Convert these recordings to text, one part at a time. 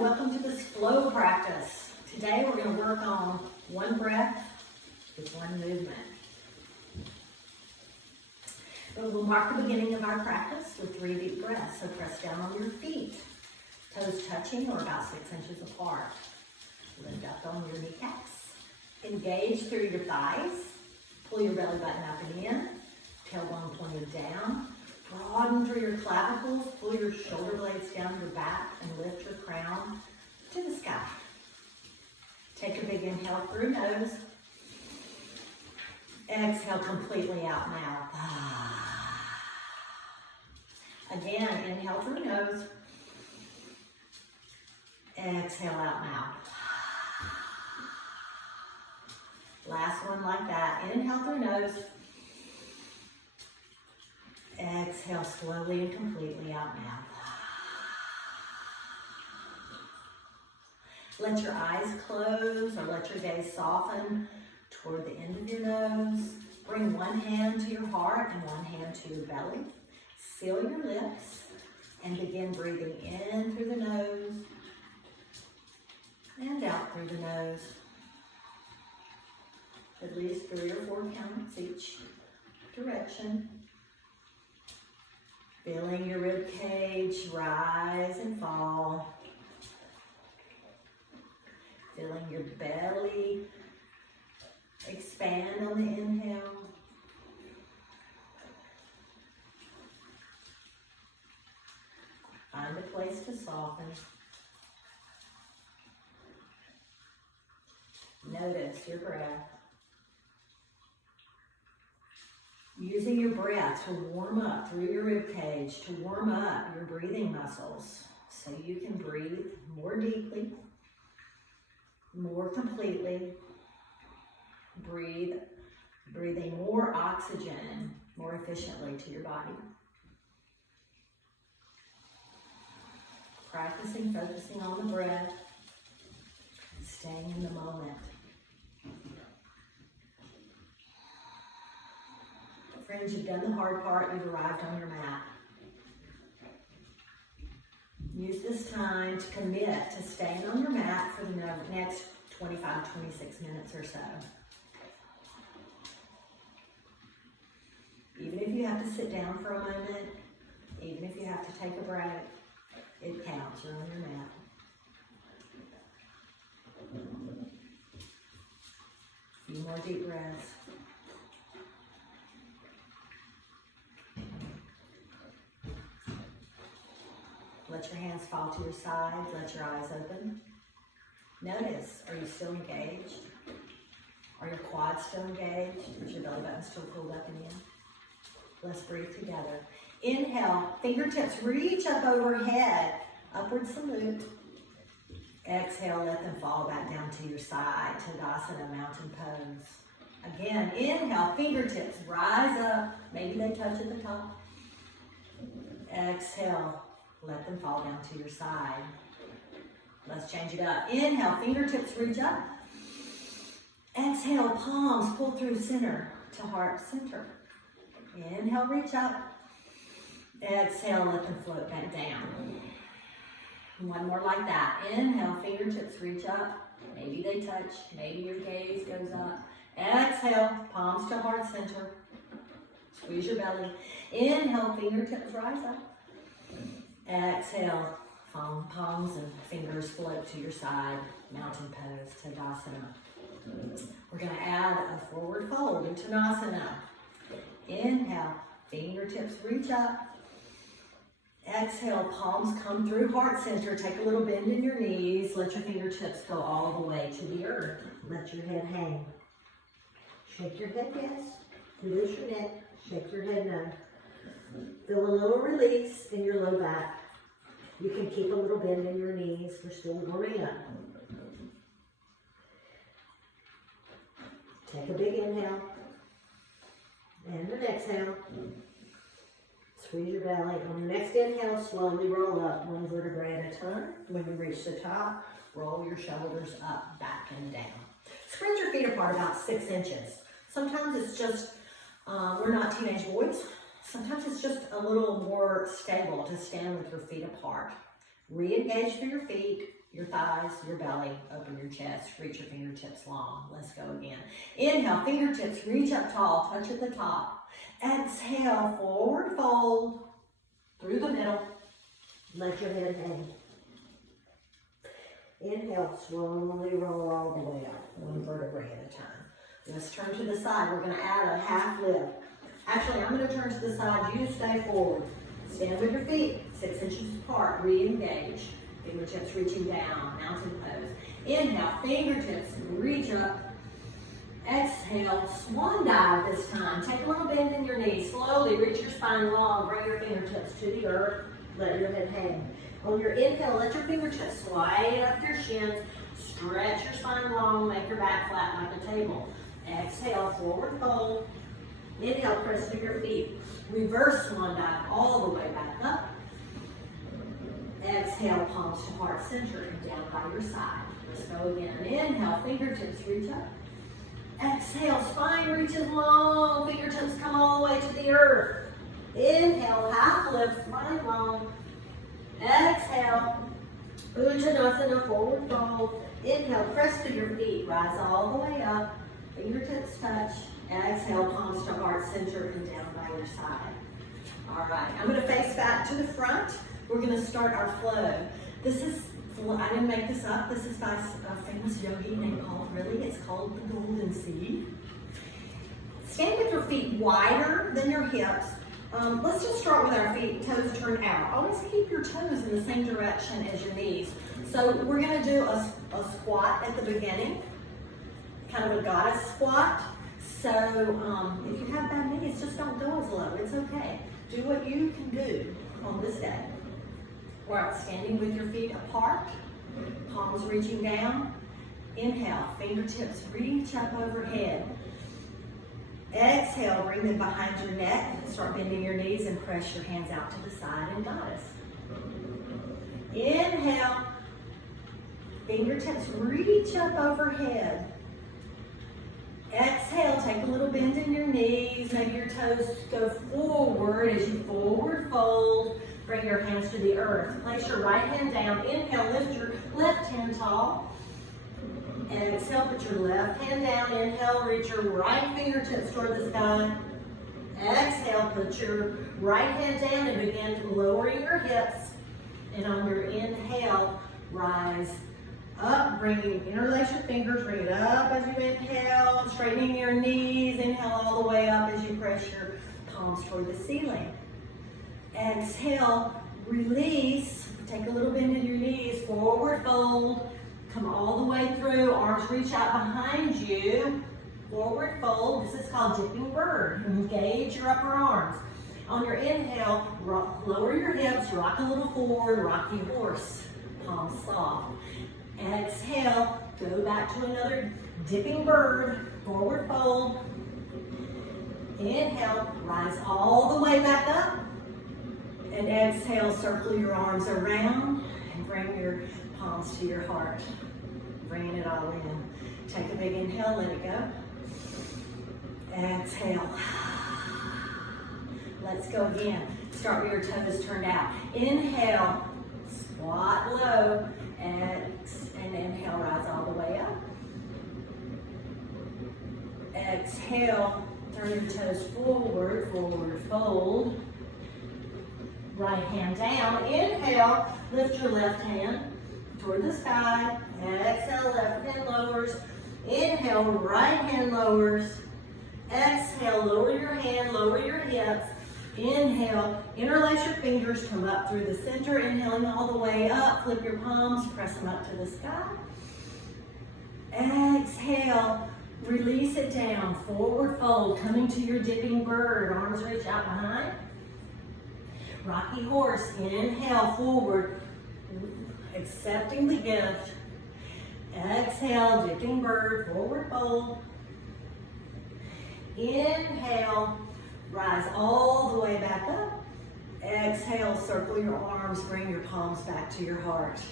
welcome to this flow practice. Today we're going to work on one breath with one movement. We'll mark the beginning of our practice with 3 deep breaths. So press down on your feet, toes touching or about 6 inches apart. Lift up on your kneecaps. Engage through your thighs. Pull your belly button up and in. Tailbone pointed down. Broaden through your clavicles. Pull your shoulder blades down your back and lift your crown to the sky. Take a big inhale through nose. Exhale completely out mouth. Again, inhale through nose. Exhale out mouth. Last one like that. Inhale through nose. Exhale slowly and completely out mouth. Let your eyes close or let your gaze soften toward the end of your nose. Bring one hand to your heart and one hand to your belly. Seal your lips and begin breathing in through the nose and out through the nose. At least 3 or 4 counts each direction. Feeling your rib cage rise and fall. Feeling your belly expand on the inhale. Find a place to soften. Notice your breath. Using your breath to warm up through your rib cage, to warm up your breathing muscles so you can breathe more deeply, more completely. Breathing more oxygen more efficiently to your body. Practicing, focusing on the breath, staying in the moment. Friends, you've done the hard part. You've arrived on your mat. Use this time to commit to staying on your mat for the next 25, 26 minutes or so. Even if you have to sit down for a moment, even if you have to take a break, it counts. You're on your mat. A few more deep breaths. Let your hands fall to your sides. Let your eyes open. Notice, are you still engaged? Are your quads still engaged? Is your belly button still pulled up and in? Let's breathe together. Inhale, fingertips reach up overhead. Upward salute. Exhale, let them fall back down to your side. Tadasana, mountain pose. Again, inhale, fingertips rise up. Maybe they touch at the top. Exhale. Let them fall down to your side. Let's change it up. Inhale, fingertips reach up. Exhale, palms pull through center to heart center. Inhale, reach up. Exhale, let them float back down. One more like that. Inhale, fingertips reach up. Maybe they touch. Maybe your gaze goes up. Exhale, palms to heart center. Squeeze your belly. Inhale, fingertips rise up. Exhale, palms and fingers float to your side, mountain pose, Tadasana. We're going to add a forward fold into Uttanasana. Inhale, fingertips reach up. Exhale, palms come through heart center. Take a little bend in your knees. Let your fingertips go all the way to the earth. Let your head hang. Shake your head yes. Release your neck. Shake your head no. Feel a little release in your low back. You can keep a little bend in your knees. We're still warming up. Take a big inhale. And an exhale. Squeeze your belly. On your next inhale, slowly roll up one vertebrae at a time. When you reach the top, roll your shoulders up, back, and down. Spread your feet apart about 6 inches. Sometimes it's just, we're not teenage boys. Sometimes it's just a little more stable to stand with your feet apart. Re-engage through your feet. your thighs, your belly, open your chest, reach your fingertips long. Let's go again. Inhale, fingertips reach up tall, touch at the top. Exhale, forward fold through the middle. Let your head hang. Inhale, slowly roll all the way up, one vertebrae at a time. Let's turn to the side. We're going to add a half lift. Actually, I'm going to turn to the side. You stay forward. Stand with your feet 6 inches apart. Re-engage. Fingertips reaching down. Mountain pose. Inhale, fingertips reach up. Exhale, swan dive this time. Take a little bend in your knees. Slowly reach your spine long. Bring your fingertips to the earth. Let your head hang. On your inhale, let your fingertips slide up your shins. Stretch your spine long. Make your back flat like a table. Exhale, forward fold. Inhale, press through your feet. Reverse swan dive all the way back up. Exhale, palms to heart center and down by your side. Let's go again. Inhale, fingertips reach up. Exhale, spine reaches long. Fingertips come all the way to the earth. Inhale, half lift, spine long. Exhale, Uttanasana, forward fold. Inhale, press through your feet. Rise all the way up. Fingertips touch. Exhale, palms to heart center and down by your side. All right, I'm going to face back to the front. We're going to start our flow. This is, I didn't make this up. This is by a famous yogi named it's called the Golden Seed. Stand with your feet wider than your hips. Let's just start with our feet, toes turned out. Always keep your toes in the same direction as your knees. So we're going to do a squat at the beginning, kind of a goddess squat. So if you have bad knees, just don't go as low. It's okay. Do what you can do on this day. All right, standing with your feet apart, palms reaching down. Inhale, fingertips reach up overhead. Exhale, bring them behind your neck. Start bending your knees and press your hands out to the side in goddess. Inhale, fingertips reach up overhead. Exhale, take a little bend in your knees. Maybe your toes go forward as you forward fold. Bring your hands to the earth. Place your right hand down. Inhale, lift your left hand tall. Exhale, put your left hand down. Inhale, reach your right fingertips toward the sky. Exhale, put your right hand down and begin lowering your hips. And on your inhale, rise up, interlace your fingers, bring it up as you inhale, straightening your knees. Inhale all the way up as you press your palms toward the ceiling. Exhale, release, take a little bend in your knees, forward fold, come all the way through, arms reach out behind you, forward fold. This is called dipping bird. Engage your upper arms. On your inhale, lower your hips, rock a little forward, rocky horse, palms soft. Exhale, go back to another dipping bird, forward fold. Inhale, rise all the way back up. And exhale, circle your arms around and bring your palms to your heart. Bringing it all in. Take a big inhale, let it go. Exhale. Let's go again. Start with your toes turned out. Inhale, squat low, and inhale, rise all the way up. Exhale, turn your toes forward, forward fold. Right hand down. Inhale, lift your left hand toward the sky. Exhale, left hand lowers. Inhale, right hand lowers. Exhale, lower your hand, lower your hips. Inhale, interlace your fingers, come up through the center. Inhaling all the way up, flip your palms, press them up to the sky. Exhale, release it down, forward fold, coming to your dipping bird. Arms reach out behind. Rocky horse, inhale, forward, accepting the gift. Exhale, dipping bird, forward fold. Inhale, rise all the way back up. Exhale, circle your arms, bring your palms back to your heart.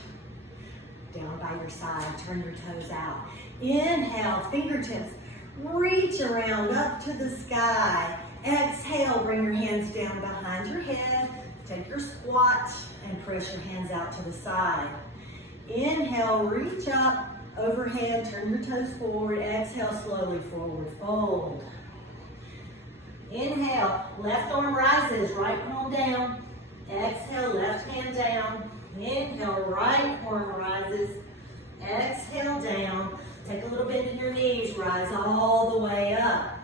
Down by your side, turn your toes out. Inhale, fingertips, reach around up to the sky. Exhale, bring your hands down behind your head. Take your squat and press your hands out to the side. Inhale, reach up, overhead, turn your toes forward. Exhale, slowly forward, fold. Inhale, left arm rises, right palm down. Exhale, left hand down. Inhale, right arm rises. Exhale, down. Take a little bend in your knees, rise all the way up.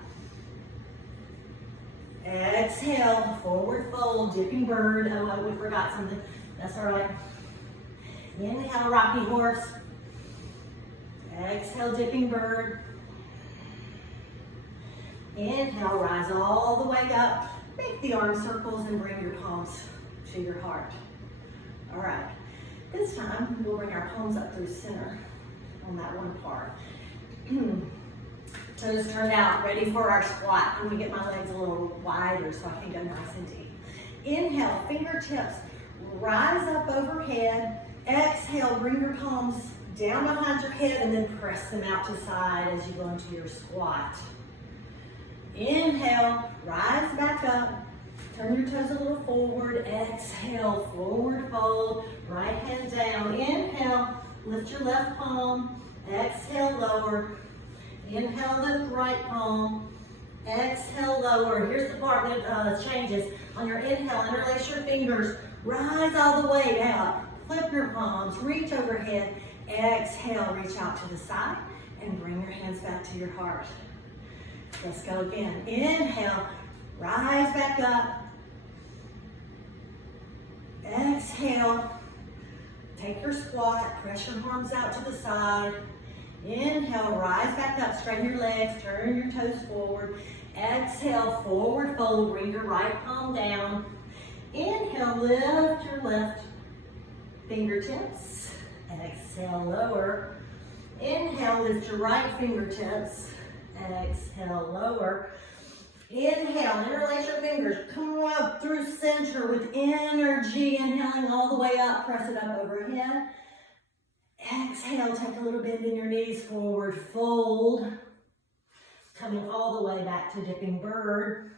Exhale, forward fold, dipping bird. Oh, we forgot something. That's all right. Inhale, rocky horse. Exhale, dipping bird. Inhale, rise all the way up. Make the arm circles and bring your palms to your heart. All right. This time, we'll bring our palms up through center on that one part. Toes turned out, ready for our squat. I'm gonna get my legs a little wider so I can go nice and deep. Inhale, fingertips rise up overhead. Exhale, bring your palms down behind your head and then press them out to side as you go into your squat. Inhale, rise back up. Turn your toes a little forward. Exhale, forward fold. Right hand down. Inhale, lift your left palm. Exhale, lower. Inhale, lift right palm. Exhale, lower. Here's the part that changes. On your inhale, interlace your fingers. Rise all the way out. Flip your palms. Reach overhead. Exhale, reach out to the side and bring your hands back to your heart. Let's go again. Inhale, rise back up. Exhale, take your squat, press your arms out to the side. Inhale, rise back up, straighten your legs, turn your toes forward. Exhale, forward fold, bring your right palm down. Inhale, lift your left fingertips. Exhale, lower. Inhale, lift your right fingertips. Exhale, lower. Inhale, interlace your fingers. Come up through center with energy. Inhaling all the way up. Press it up overhead. Exhale, take a little bend in your knees. Forward fold. Coming all the way back to dipping bird.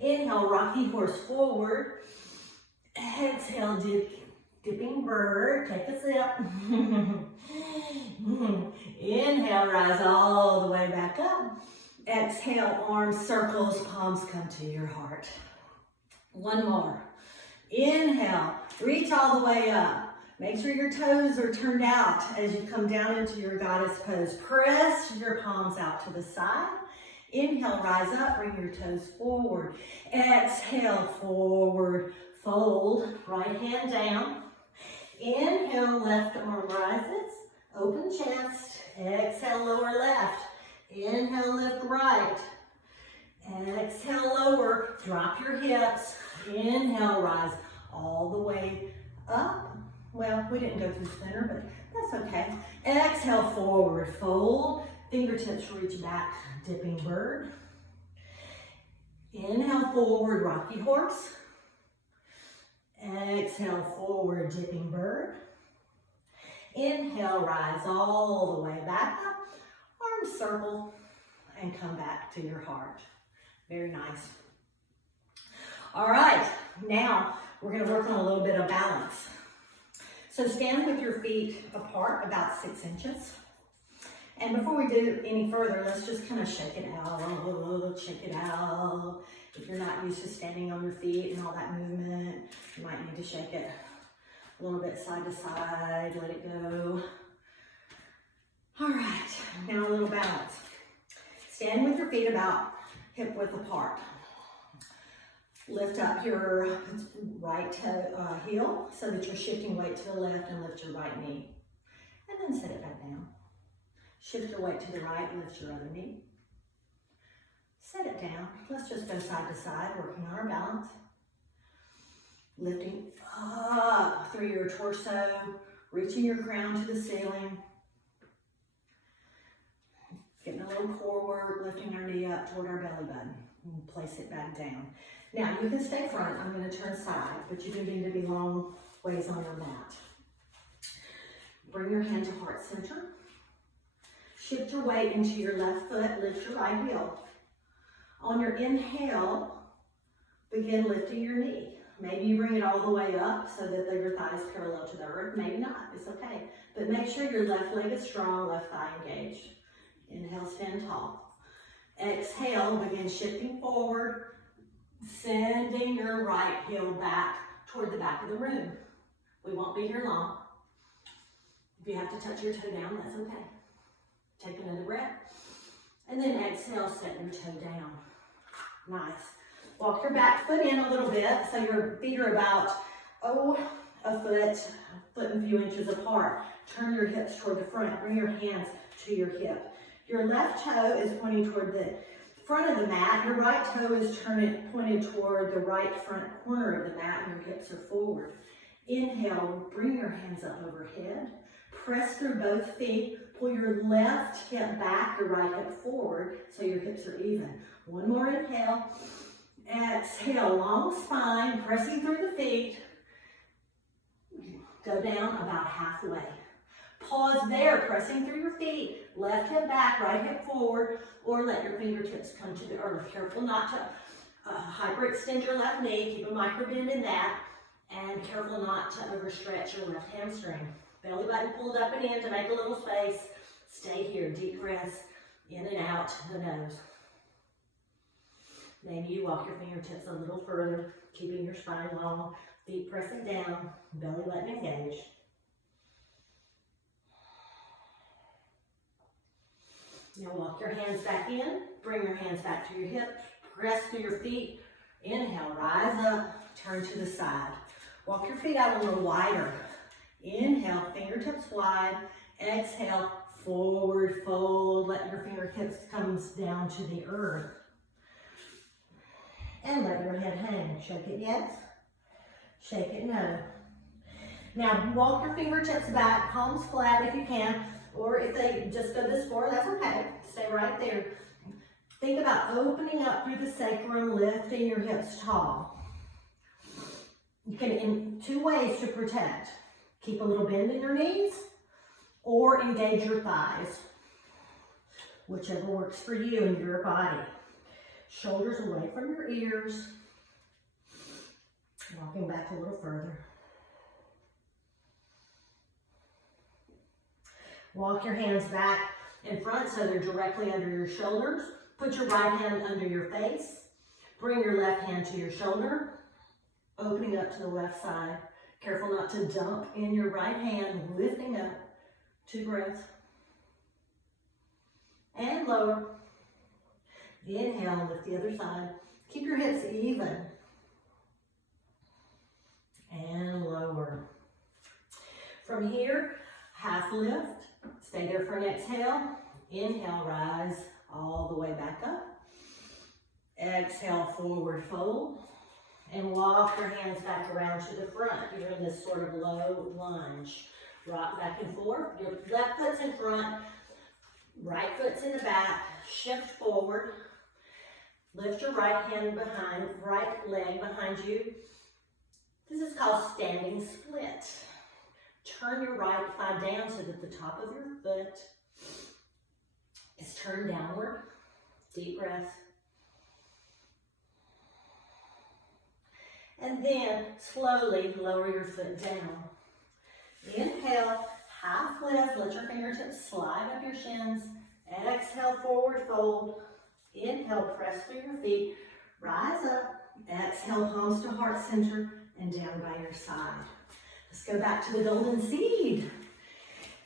Inhale, rocky horse forward. Exhale, dipping bird. Take a sip. Inhale, rise all the way back up. Exhale, arms circles, palms come to your heart. One more. Inhale, reach all the way up. Make sure your toes are turned out as you come down into your goddess pose. Press your palms out to the side. Inhale, rise up, bring your toes forward. Exhale, forward, fold, right hand down. Inhale, left arm rises, open chest. Exhale, lower left. Inhale, lift right. Exhale, lower, drop your hips. Inhale, rise all the way up. Well, we didn't go through center, but that's okay. Exhale, forward fold. Fingertips reach back, dipping bird. Inhale, forward, rocky horse. Exhale, forward, dipping bird. Inhale, rise all the way back up. Arms circle and come back to your heart. Very nice. All right, now we're going to work on a little bit of balance. So stand with your feet apart about 6 inches. And before we do any further, let's just kind of shake it out, shake it out. If you're not used to standing on your feet and all that movement, you might need to shake it a little bit side to side, let it go. All right, now a little balance. Stand with your feet about hip width apart. Lift up your right heel so that you're shifting weight to the left and lift your right knee. And then set it back down. Shift your weight to the right, lift your other knee. Set it down. Let's just go side to side, working on our balance. Lifting up through your torso, reaching your crown to the ceiling. Getting a little core work, lifting our knee up toward our belly button. And place it back down. Now, you can stay front. I'm going to turn side, but you do need to be long ways on your mat. Bring your hand to heart center. Shift your weight into your left foot, lift your right heel. On your inhale, begin lifting your knee. Maybe you bring it all the way up so that your thigh is parallel to the earth. Maybe not, it's okay. But make sure your left leg is strong, left thigh engaged. Inhale, stand tall. Exhale, begin shifting forward, sending your right heel back toward the back of the room. We won't be here long. If you have to touch your toe down, that's okay. Take another breath. And then exhale, set your toe down. Nice. Walk your back foot in a little bit so your feet are about, a foot and a few inches apart. Turn your hips toward the front. Bring your hands to your hip. Your left toe is pointing toward the front of the mat. Your right toe is pointed toward the right front corner of the mat, and your hips are forward. Inhale, bring your hands up overhead. Press through both feet. Pull your left hip back, your right hip forward, so your hips are even. One more inhale. Exhale, long spine, pressing through the feet. Go down about halfway. Pause there, pressing through your feet. Left hip back, right hip forward, or let your fingertips come to the earth. Careful not to hyperextend your left knee. Keep a micro bend in that. And careful not to overstretch your left hamstring. Belly button pulled up and in to make a little space. Stay here, deep breaths in and out the nose. Maybe you walk your fingertips a little further, keeping your spine long, feet pressing down, belly button engaged. Now walk your hands back in, bring your hands back to your hip, press through your feet. Inhale, rise up, turn to the side. Walk your feet out a little wider. Inhale, fingertips wide. Exhale, forward fold. Let your fingertips come down to the earth. And let your head hang. Shake it yes. Shake it no. Now walk your fingertips back, palms flat if you can, or if they just go this far, that's okay. Stay right there. Think about opening up through the sacrum, lifting your hips tall. You can, in two ways to protect. Keep a little bend in your knees or engage your thighs, whichever works for you and your body. Shoulders away from your ears. Walking back a little further. Walk your hands back in front so they're directly under your shoulders. Put your right hand under your face. Bring your left hand to your shoulder, opening up to the left side. Careful not to dump in your right hand, lifting up. 2 breaths. And lower. Inhale, lift the other side. Keep your hips even. And lower. From here, half lift. Stay there for an exhale. Inhale, rise all the way back up. Exhale, forward fold. And walk your hands back around to the front. You're in this sort of low lunge. Rock back and forth. Your left foot's in front. Right foot's in the back. Shift forward. Lift your right hand behind, right leg behind you. This is called standing split. Turn your right thigh down so that the top of your foot is turned downward. Deep breath. And then slowly lower your foot down. Inhale, half lift, let your fingertips slide up your shins. Exhale, forward fold. Inhale, press through your feet. Rise up. Exhale, palms to heart center and down by your side. Let's go back to the golden seed.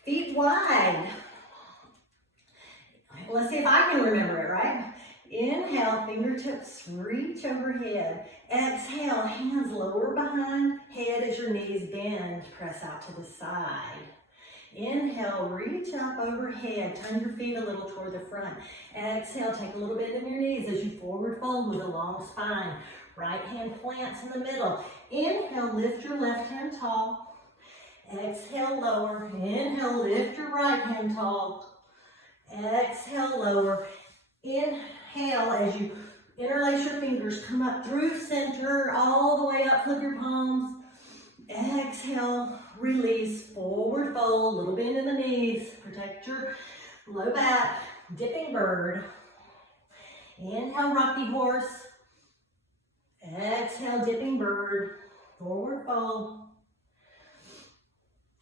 Feet wide. Let's see if I can remember it, right? Inhale, fingertips reach overhead. Exhale, hands lower behind head as your knees bend. Press out to the side. Inhale, reach up overhead. Turn your feet a little toward the front. Exhale, take a little bend in your knees as you forward fold with a long spine. Right hand plants in the middle. Inhale, lift your left hand tall. Exhale, lower. Inhale, lift your right hand tall. Exhale, lower. Inhale as you interlace your fingers. Come up through center, all the way up. Flip your palms. Exhale, release, forward fold, little bend in the knees. Protect your low back. Dipping bird. Inhale, rocky horse. Exhale, dipping bird. forward fold.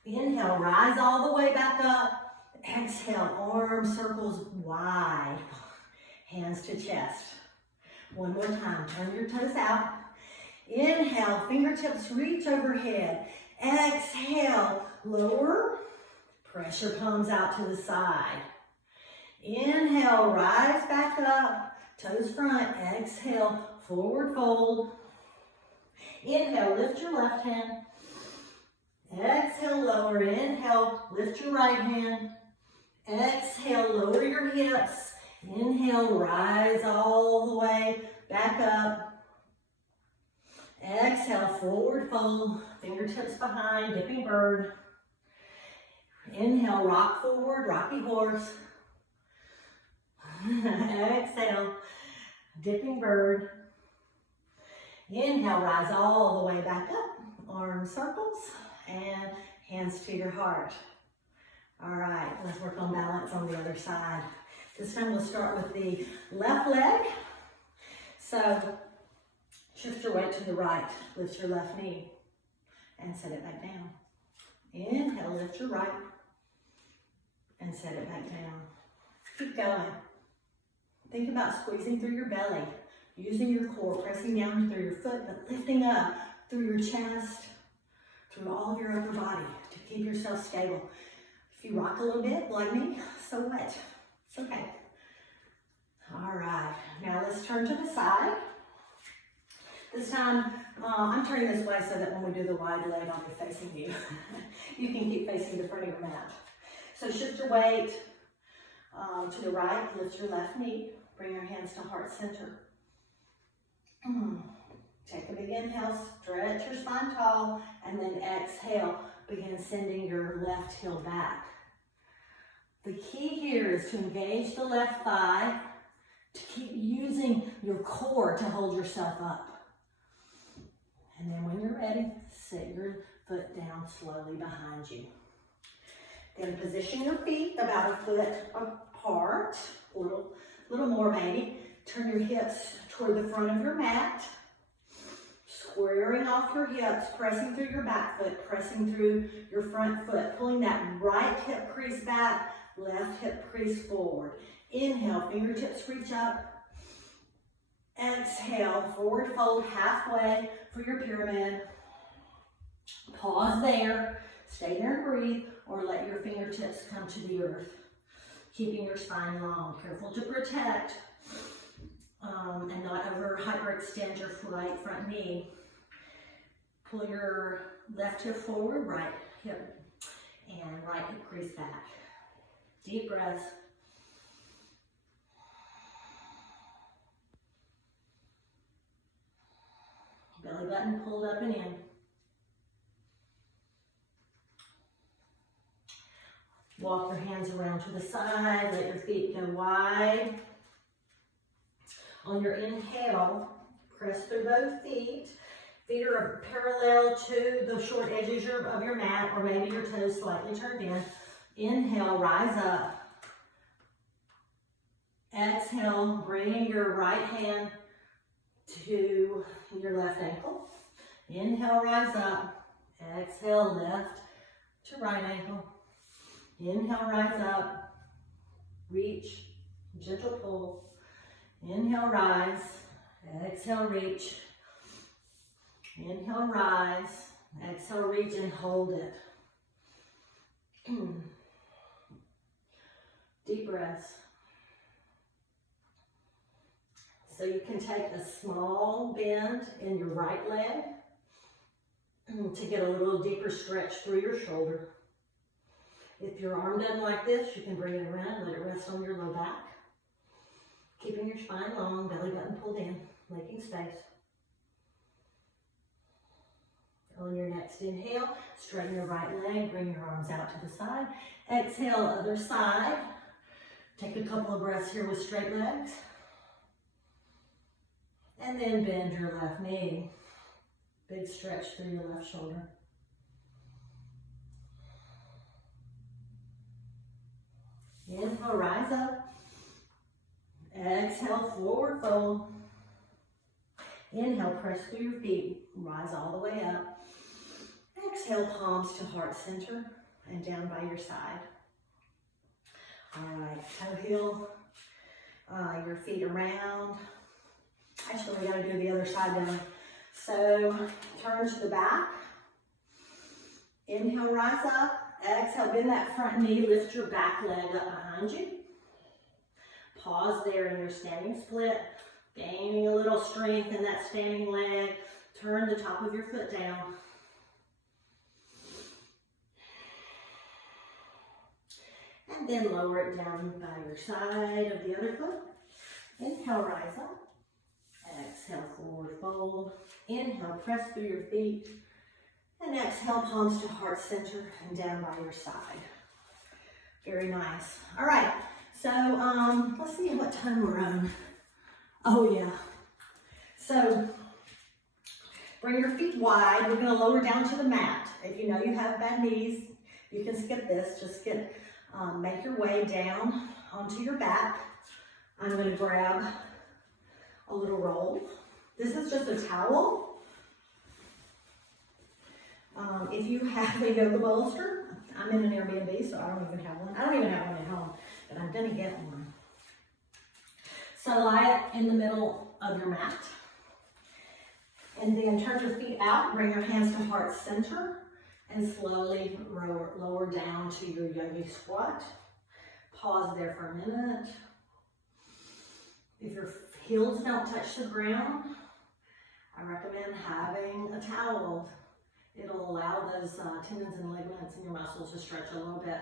Inhale, rise all the way back up. Exhale, arm circles wide, hands to chest. One more time, turn your toes out. Inhale, fingertips reach overhead. Exhale, lower, press your palms out to the side. Inhale, rise back up, toes front. Exhale, forward fold. Inhale, lift your left hand. Exhale, lower. Inhale, lift your right hand. Exhale, lower your hips. Inhale, rise all the way back up. Exhale, forward fold, fingertips behind, dipping bird. Inhale, rock forward, rocky horse. Exhale, dipping bird. Inhale, rise all the way back up, arm circles, and hands to your heart. All right, let's work on balance on the other side. This time we'll start with the left leg. So shift your weight to the right, lift your left knee, and set it back down. Inhale, lift your right, and set it back down. Keep going. Think about squeezing through your belly, using your core, pressing down through your foot, but lifting up through your chest, through all of your upper body to keep yourself stable. If you rock a little bit, like me, so what? It's okay. All right, now let's turn to the side. This time, I'm turning this way so that when we do the wide leg, I'll be facing you. You can keep facing the front of your mat. So shift your weight to the right, lift your left knee, bring your hands to heart center. Take a big inhale, stretch your spine tall, and then exhale, begin sending your left heel back. The key here is to engage the left thigh, to keep using your core to hold yourself up. And then when you're ready, set your foot down slowly behind you. Then position your feet about a foot apart, a little more maybe. Turn your hips toward the front of your mat, squaring off your hips, pressing through your back foot, pressing through your front foot, pulling that right hip crease back, left hip crease forward. Inhale, fingertips reach up. Exhale, forward fold halfway for your pyramid. Pause there, stay there and breathe, or let your fingertips come to the earth. Keeping your spine long, careful to protect and not hyperextend your right front knee. Pull your left hip forward, right hip, and right hip crease back. Deep breaths. Belly button pulled up and in. Walk your hands around to the side, let your feet go wide. On your inhale, press through both feet. Feet are parallel to the short edges of your mat, or maybe your toes slightly turned in. Inhale, rise up. Exhale, bring your right hand to your left ankle. Inhale, rise up. Exhale, left to right ankle. Inhale, rise up. Reach, gentle pull. Inhale, rise. Exhale, reach. Inhale, rise. Exhale, reach and hold it. Deep breaths. So you can take a small bend in your right leg to get a little deeper stretch through your shoulder. If your arm doesn't like this, you can bring it around, let it rest on your low back. Keeping your spine long, belly button pulled in, making space. On your next inhale, straighten your right leg, bring your arms out to the side. Exhale, other side. Take a couple of breaths here with straight legs. And then bend your left knee. Big stretch through your left shoulder. Inhale, rise up. Exhale, forward fold. Inhale, press through your feet, rise all the way up. Exhale, palms to heart center and down by your side. All right, toe heel your feet around. Actually, we gotta do the other side now. So turn to the back. Inhale, rise up. Exhale, bend that front knee, lift your back leg up behind you. Pause there in your standing split, gaining a little strength in that standing leg. Turn the top of your foot down. And then lower it down by your side of the other foot. Inhale, rise up. Exhale, forward fold. Inhale, press through your feet. And exhale, palms to heart center and down by your side. Very nice. All right, so let's see what time we're on. Oh yeah. So bring your feet wide. We're gonna lower down to the mat. If you know you have bad knees, you can skip this. Just make your way down onto your back. I'm gonna grab a little roll. This is just a towel. If you have a yoga bolster, I'm in an Airbnb, so I don't even have one. I don't even have one at home, but I'm gonna get one. So lie it in the middle of your mat. And then turn your feet out, bring your hands to heart center, and slowly lower down to your yogi squat. Pause there for a minute. If your heels don't touch the ground, I recommend having a towel. It'll allow those tendons and ligaments in your muscles to stretch a little bit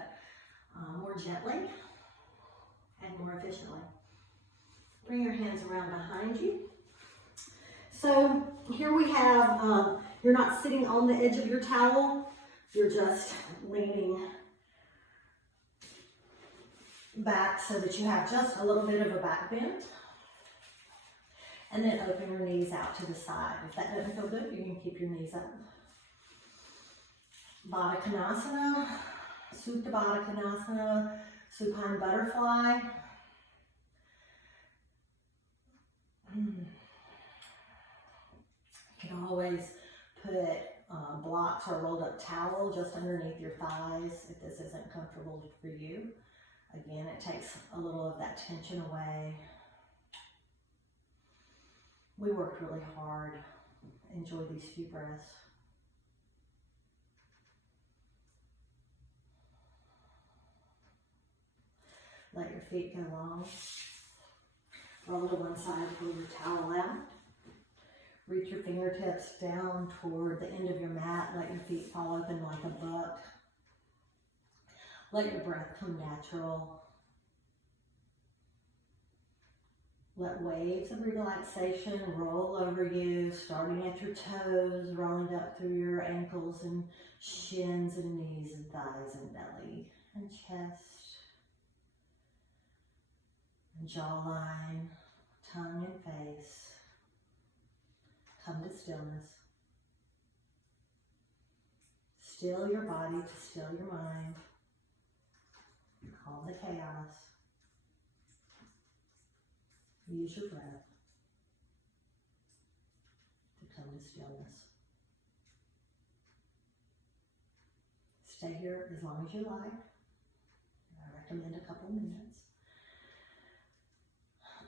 more gently and more efficiently. Bring your hands around behind you. So here we have, you're not sitting on the edge of your towel, you're just leaning back so that you have just a little bit of a back bend. And then open your knees out to the side. If that doesn't feel good, you can keep your knees up. Baddha Konasana, Supta Baddha Konasana, Supine Butterfly. You can always put blocks or rolled up towel just underneath your thighs if this isn't comfortable for you. Again, it takes a little of that tension away. We worked really hard. Enjoy these few breaths. Let your feet go long. Roll to one side, pull your towel out. Reach your fingertips down toward the end of your mat. Let your feet fall open like a book. Let your breath come natural. Let waves of relaxation roll over you, starting at your toes, rolling up through your ankles and shins and knees and thighs and belly and chest and jawline, tongue and face. Come to stillness. Still your body to still your mind. Calm the chaos. Use your breath to come to stillness. Stay here as long as you like. I recommend a couple minutes.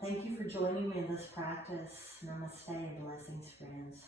Thank you for joining me in this practice. Namaste, blessings, friends.